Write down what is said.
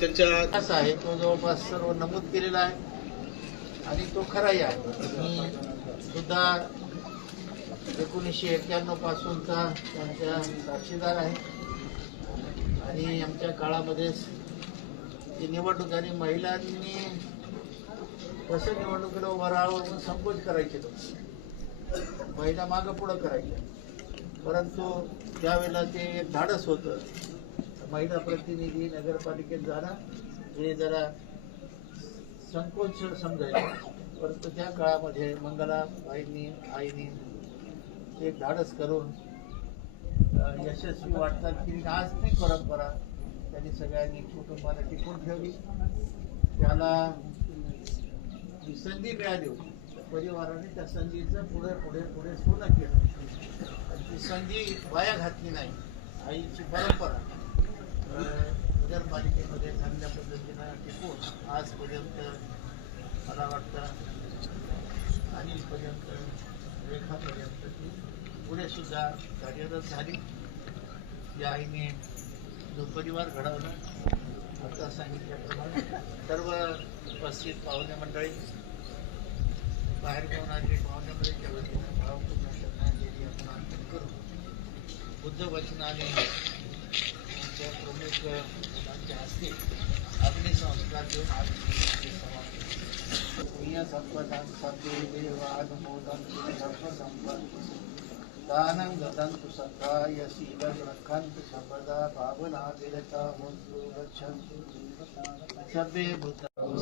त्यांच्या असा आहे तो जवळपास सर्व नमूद केलेला आहे आणि तो खराही आहे. मी सुद्धा 1991 पासूनचा त्यांच्या साक्षीदार आहे आणि आमच्या काळामध्ये जी निवडणूक आणि महिलांनी कसं निवडणुकीला उभं राहावं म्हणून संकोच करायचे लोक, महिला मागं पुढं करायच्या, परंतु त्यावेळेला ते एक धाडस होतं. महिला प्रतिनिधी नगरपालिकेत जाणं हे जरा संकोच समजायचं, परंतु त्या काळामध्ये मंगलाबाईंनी आईनी एक धाडस करून यशस्वी वाटतात की आज ती परंपरा त्यांनी सगळ्यांनी कुटुंबाला टिकून ठेवली. त्याला जी संधी मिळाली होती परिवाराने त्या संधीचं पुढे पुढे पुढे सोनं केलं आणि ती संधी वाया घातली नाही. आईची परंपरा नगरपालिकेमध्ये चांगल्या पद्धतीनं टिकून आजपर्यंत मला वाटतं अनिलपर्यंत रेखापर्यंत ती पुढे सुद्धा कार्यरत झाली. या आईने जो परिवार घडवला आता सांगितल्याप्रमाणे सर्व उपस्थित पाहुणे मंडळी, बाहेर घेऊन आलेली पाहुणे मंडळीच्या वतीनं भावपूर्ण श्रद्धांजली आपण अर्पण करू. बुद्ध वचनाने आमच्या प्रमुख मुलांच्या हस्ते अग्निसंस्कार देऊन आज संपदान सत्य देवानुमोदन सर्वसंपद दानं गदन्तु सखाय शीलं रक्षन्तु सर्वदा भावना विरता मुन्तु गच्छन्तु सर्वे भूतानि